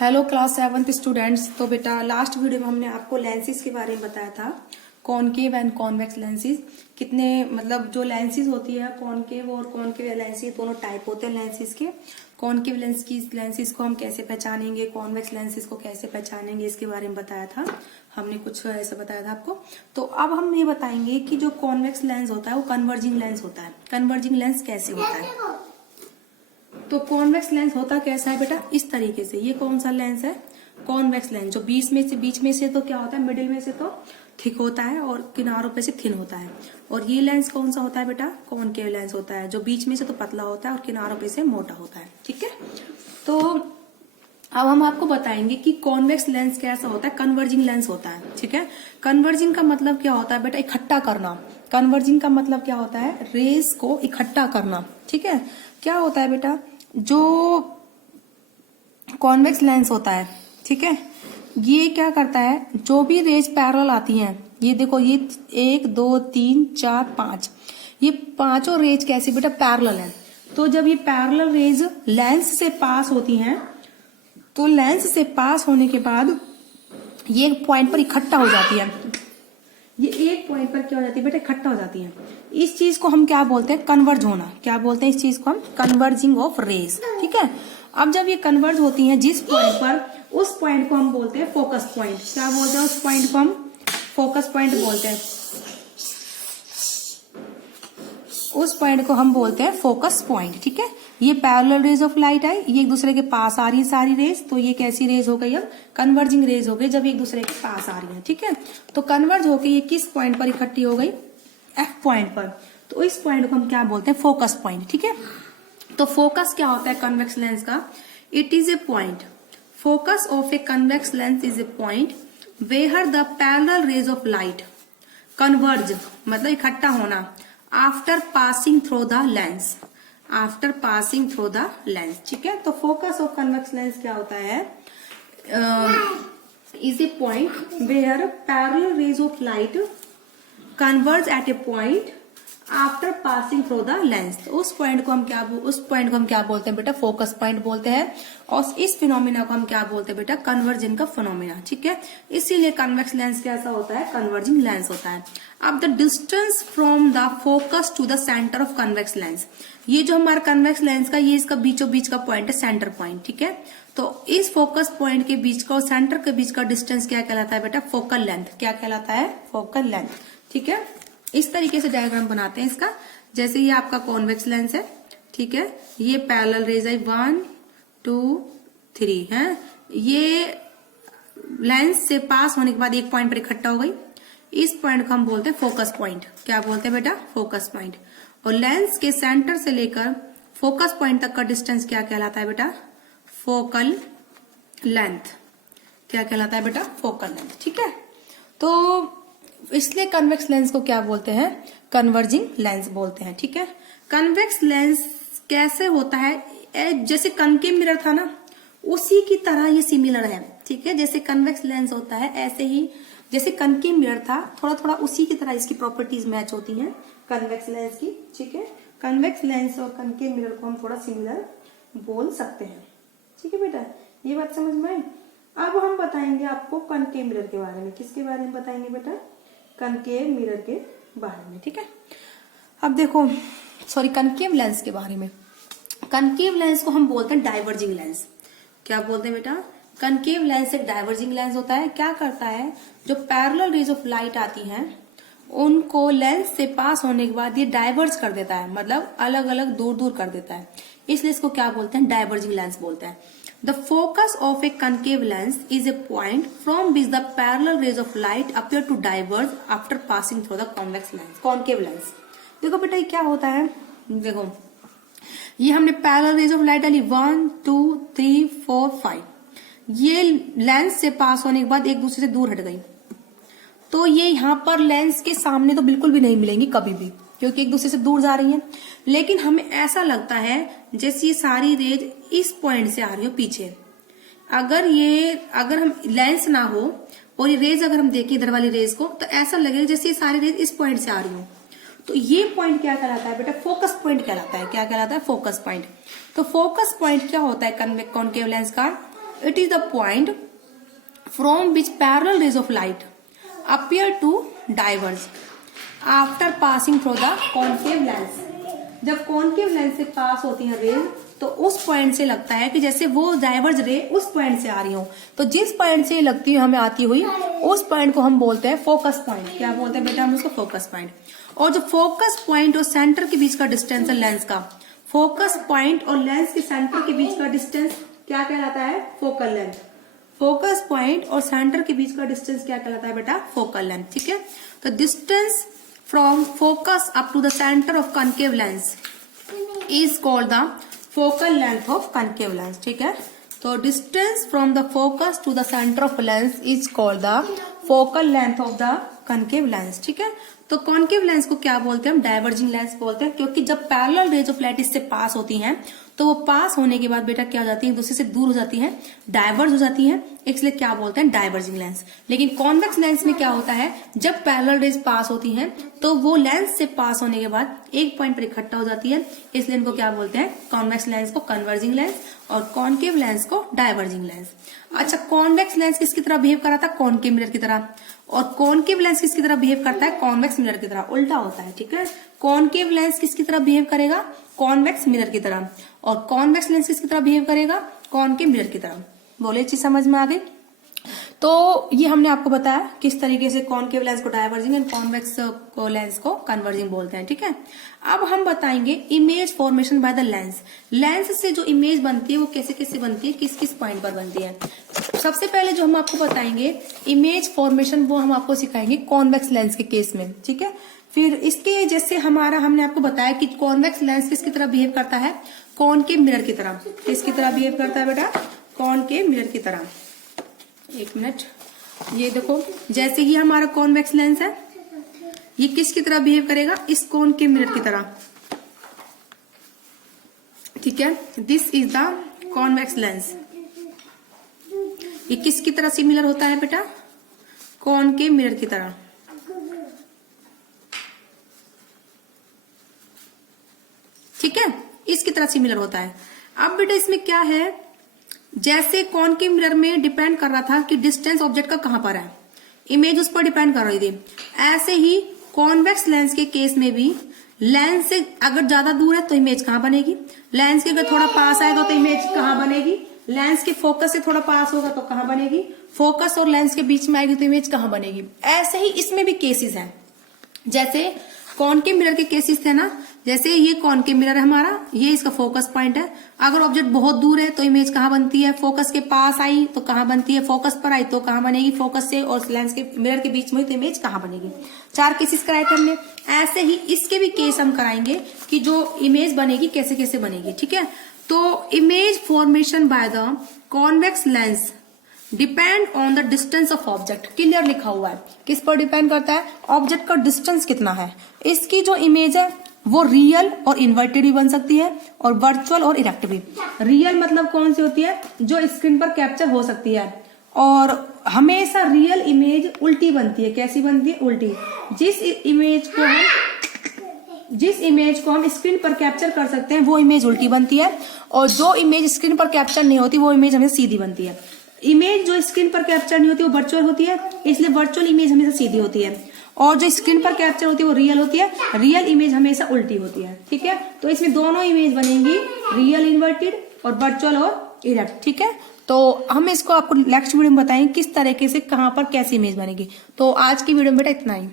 Hello class 7th students. तो बेटा last video में हमने आपको लेंसेज के बारे में बताया था, कॉनकेव एंड कॉन्वेक्स लेंसेज। कितने मतलब जो लेंसेज होती है कॉनकेव और कॉन्केव लेंसेज दोनों टाइप होते हैं लेंसेज के। कॉनकेव लेंसेज को हम कैसे पहचानेंगे, कॉन्वेक्स लेंसेज को कैसे पहचानेंगे, इसके बारे में बताया था हमने, कुछ ऐसा बताया था आपको। तो अब हम ये बताएंगे कि जो कॉन्वेक्स लेंस होता है वो कन्वर्जिंग लेंस होता है। कन्वर्जिंग लेंस कैसे होता है? तो कॉन्वेक्स लेंस होता कैसा है बेटा? इस तरीके से। ये कौन सा लेंस है? Convex lens. जो बीच में से तो क्या होता है, मिडिल में से तो थिक होता है और किनारों पे से थिन होता है। और ये लेंस कौन सा होता है बेटा? कॉनकेव लेंस होता है, जो बीच में से तो पतला होता है और किनारों पे से मोटा होता है। ठीक है, तो अब हम आपको बताएंगे कि कॉन्वेक्स लेंस कैसा होता है, कन्वर्जिंग लेंस होता है। ठीक है, कन्वर्जिंग का मतलब क्या होता है बेटा? इकट्ठा करना। कन्वर्जिंग का मतलब क्या होता है? रेस को इकट्ठा करना। ठीक है, क्या होता है बेटा? जो कॉन्वेक्स लेंस होता है, ठीक है, ये क्या करता है, जो भी रेज पैरेलल आती हैं, ये देखो, ये 1 2 3 4 5, ये पांचों रेज कैसी बेटा? पैरेलल है। तो जब ये पैरेलल रेज लेंस से पास होती हैं, तो लेंस से पास होने के बाद ये एक पॉइंट पर इकट्ठा हो जाती है। ये एक पॉइंट पर क्या हो जाती है बेटा? इकट्ठा हो जाती है। इस चीज को हम क्या बोलते हैं? कन्वर्ज होना। क्या बोलते हैं इस चीज को हम? Converging of rays. ठीक है, अब जब ये कन्वर्ज होती हैं जिस पॉइंट पर, उस पॉइंट को हम बोलते हैं फोकस पॉइंट। क्या बोलते हैं उस पॉइंट को? हम फोकस पॉइंट बोलते हैं। उस पॉइंट को हम बोलते हैं फोकस पॉइंट। ठीक है, ये पैरेलल रेज ऑफ लाइट है, ये एक दूसरे के पास आ रही है सारी रेज, तो ये कैसी रेज हो गई? अब कन्वर्जिंग रेज हो गई जब एक दूसरे के पास आ रही है। ठीक है, तो कन्वर्ज होकर ये किस पॉइंट पर इकट्ठी हो गई? एफ पॉइंट पर। तो इस पॉइंट को हम क्या बोलते हैं? Focus point. ठीक है, तो फोकस क्या होता है कन्वेक्स लेंस का? It is a point. Focus of a convex lens is a point where the parallel rays of light converge, मतलब इकट्ठा होना, after passing through the lens. After passing through the lens. ठीक है, तो focus of convex lens क्या होता है? Is a point where parallel rays of light converge at a point after passing through the lens. उस point को हम क्या बोलते हैं बेटा? फोकस पॉइंट बोलते हैं। और इस फिनोमिना को हम क्या बोलते हैं बेटा? कन्वर्जन का फिनोमिना। ठीक है, इसीलिए कन्वेक्स लेंस कैसा होता है? कन्वर्जिंग लेंस होता है। अब the distance from the focus to the centre of convex lens, ये जो हमारा कन्वेक्स लेंस का, ये इसका बीचों बीच का पॉइंट है, सेंटर पॉइंट। ठीक है, तो इस फोकस पॉइंट के बीच का और सेंटर के बीच का डिस्टेंस क्या कहलाता है बेटा? Focal length. क्या कहलाता है? Focal length. ठीक है, इस तरीके से डायग्राम बनाते हैं इसका। जैसे ये आपका कॉन्वेक्स लेंस है, ठीक है, ये पैरेलल रेज है 1 2 3 है, ये लेंस से पास होने के बाद एक पॉइंट पर इकट्ठा हो गई। इस पॉइंट को हम बोलते हैं फोकस पॉइंट। क्या बोलते हैं बेटा? Focus point. और लेंस के सेंटर से लेकर फोकस पॉइंट तक का डिस्टेंस क्या कहलाता है बेटा? Focal length. क्या कहलाता है बेटा? Focal length. ठीक है, तो इसलिए कन्वेक्स लेंस को क्या बोलते हैं? कन्वर्जिंग लेंस बोलते हैं। ठीक है, कन्वेक्स लेंस कैसे होता है? जैसे कनकेव मिरर था ना, उसी की तरह ये सिमिलर है। ठीक है, जैसे कन्वेक्स लेंस होता है ऐसे ही जैसे कनकेव मिरर था, थोड़ा थोड़ा उसी की तरह इसकी प्रॉपर्टीज मैच होती हैं कन्वेक्स लेंस की। ठीक है, कन्वेक्स लेंस और कनकेव मिरर को हम थोड़ा सिमिलर बोल सकते हैं। ठीक है बेटा, ये बात समझ में आई? अब हम बताएंगे आपको कनकेव मिरर के बारे में। किसके बारे में बताएंगे बेटा? कनकेव मिरर के बारे में। ठीक है, अब देखो, सॉरी, कनकेव लेंस के बारे में। कनकेव लेंस को हम बोलते हैं डाइवर्जिंग लेंस। क्या बोलते हैं बेटा? कनकेव लेंस एक डाइवर्जिंग लेंस होता है। क्या करता है? जो पैरेलल रेज ऑफ लाइट आती हैं, उनको लेंस से पास होने के बाद ये डाइवर्ज कर देता है, मतलब अलग अलग दूर दूर कर देता है, इसलिए इसको क्या बोलते हैं? डाइवर्जिंग लेंस बोलते हैं। The focus of a concave lens is a point from which the parallel rays of light appear to diverge after passing through the convex lens, concave lens। देखो बेटा ये क्या होता है? देखो, ये हमने पैरेलल रेज ऑफ लाइट डाली 1 2 3 4 5, ये लेंस से पास होने के बाद एक दूसरे से दूर हट गई, तो ये यहाँ पर लेंस के सामने तो बिल्कुल भी नहीं मिलेंगी कभी भी, क्योंकि एक दूसरे से दूर जा रही है। लेकिन हमें ऐसा लगता है जैसे ये सारी रेज इस पॉइंट से आ रही हो पीछे। अगर हम लेंस ना हो और ये रेज अगर हम देखें इधर वाली रेज को, तो ऐसा लगेगा जैसे ये सारी रेज इस पॉइंट से आ रही हो। तो ये पॉइंट क्या कहलाता है बेटा? फोकस पॉइंट कहलाता है। क्या कहलाता है? Focus point. तो फोकस पॉइंट क्या होता है कॉनकेव लेंस का? It is the point from which parallel rays of light appear to diverge after passing through the concave lens. जब कॉन्केव लेंस से पास होती है रेज तो उस पॉइंट से लगता है कि जैसे वो डाइवर्ज रे उस पॉइंट से आ रही हो। तो जिस पॉइंट से लगती है हमें आती हुई, उस पॉइंट को हम बोलते हैं फोकस पॉइंट। क्या बोलते हैं बेटा हम उसको? Focus point. और जो फोकस पॉइंट और सेंटर के बीच का डिस्टेंस है लेंस का, फोकस पॉइंट और लेंस के सेंटर के बीच का डिस्टेंस क्या कहलाता है? Focal length. फोकस पॉइंट और सेंटर के बीच का डिस्टेंस क्या कहलाता है बेटा? Focal length. ठीक है, तो distance from focus up to the centre of concave lens is called the focal length of concave lens. ठीक है, तो distance from the focus to the centre of lens is called the focal length of the concave lens. ठीक है, तो concave lens को क्या बोलते हैं हम? डाइवर्जिंग लेंस बोलते हैं, क्योंकि जब पैरेलल रेज ऑफ लाइट इससे पास होती हैं तो वो पास होने के बाद बेटा क्या हो जाती है? एक दूसरे से दूर हो जाती है, डाइवर्ज हो जाती है, इसलिए क्या बोलते हैं? Diverging lens. लेकिन कॉन्वेक्स लेंस में क्या होता है? जब पैरेलल रेज पास होती हैं तो वो लेंस से पास होने के बाद एक पॉइंट पर इकट्ठा हो जाती है, इसलिए इनको क्या बोलते हैं? कॉन्वेक्स लेंस को कन्वर्जिंग लेंस और कॉन्केव लेंस को डाइवर्जिंग लेंस। अच्छा, कॉन्वेक्स लेंस किसकी तरह बिहेव कर रहा था? कॉन्केव मिरर की तरह। और कॉन्केव लेंस किसकी तरह बिहेव करता है? कॉन्वेक्स मिरर की तरह। उल्टा होता है। ठीक है, कॉन्केव लेंस किसकी तरह बिहेव करेगा? कॉन्वेक्स मिरर की तरह। और कॉन्वेक्स लेंस किसकी तरह बिहेव करेगा? कॉन्केव मिरर की तरह। बोले चीज समझ में आ गई? तो ये हमने आपको बताया किस तरीके से कॉन्केव लेंस को डाइवर्जिंग एंड कॉन्वेक्स को लेंस को कन्वर्जिंग बोलते हैं। ठीक है, अब हम बताएंगे image formation by the lens. Lens से जो इमेज बनती है वो कैसे कैसे बनती है, किस किस पॉइंट पर बनती है। सबसे पहले जो हम आपको बताएंगे इमेज फॉर्मेशन, वो हम आपको सिखाएंगे कॉन्वेक्स लेंस के केस में। ठीक है, फिर इसके जैसे हमने आपको बताया कि कॉन्वेक्स लेंस किसकी तरह बिहेव करता है? कॉन्केव मिरर की तरह। किसकी तरह बिहेव करता है बेटा? कॉन्केव मिरर की तरह। एक मिनट, ये देखो, जैसे ही हमारा कॉन्वेक्स लेंस है, ये किसकी तरह बिहेव करेगा? इस कॉन्केव मिरर की तरह। ठीक है, this is the convex lens. ये किसकी तरह सिमिलर होता है बेटा? कॉन्केव मिरर की तरह। ठीक है, इसकी तरह सिमिलर होता है। अब बेटा इसमें क्या है, जैसे कॉन्केव मिरर में डिपेंड कर रहा था कि डिस्टेंस ऑब्जेक्ट का कहां पर है, इमेज उस पर डिपेंड कर रही थी, ऐसे ही कॉन्वेक्स लेंस के केस में भी लेंस से अगर ज्यादा दूर है तो इमेज कहां बनेगी, लेंस के अगर थोड़ा पास आएगा तो इमेज कहां बनेगी, लेंस के फोकस से थोड़ा पास होगा तो कहां बनेगी, फोकस और लेंस के बीच में आएगी तो इमेज कहां बनेगी। ऐसे ही इसमें भी केसेस हैं। जैसे कॉन्केव मिरर के केसेस थे ना, जैसे ये कॉन्केव मिरर है हमारा, ये इसका फोकस पॉइंट है। अगर ऑब्जेक्ट बहुत दूर है तो इमेज कहां बनती है? फोकस के पास आई तो कहां बनती है? फोकस पर आई तो कहां बनेगी? फोकस से और लेंस के मिरर के बीच में तो इमेज कहां बनेगी? 4 केसेस कराए थे हमने। ऐसे ही इसके भी केस हम कराएंगे कि जो इमेज बनेगी कैसे कैसे बनेगी। ठीक है, तो image formation by the convex lens depend on the distance of object. Clear लिखा हुआ है, किस पर डिपेंड करता है? ऑब्जेक्ट का डिस्टेंस कितना है। इसकी जो इमेज है वो रियल और इन्वर्टेड भी बन सकती है और वर्चुअल और इरेक्ट भी। रियल मतलब कौन सी होती है? जो स्क्रीन पर कैप्चर हो सकती है। और हमेशा रियल इमेज उल्टी बनती है। कैसी बनती है? उल्टी। जिस इमेज को हम स्क्रीन पर कैप्चर कर सकते हैं वो इमेज उल्टी बनती है, और जो इमेज स्क्रीन पर कैप्चर नहीं होती वो इमेज हमेशा सीधी बनती है। इमेज जो स्क्रीन पर कैप्चर नहीं होती वो वर्चुअल होती है, इसलिए वर्चुअल इमेज हमेशा सीधी होती है। और जो स्क्रीन पर कैप्चर होती है वो रियल होती है, रियल इमेज हमेशा उल्टी होती है। ठीक है, तो इसमें दोनों इमेज बनेंगी, रियल इन्वर्टेड और वर्चुअल और इरेक्ट। ठीक है, तो हम इसको आपको नेक्स्ट वीडियो में बताएंगे किस तरीके से कहां पर कैसी इमेज बनेगी। तो आज की वीडियो में बेटा इतना ही।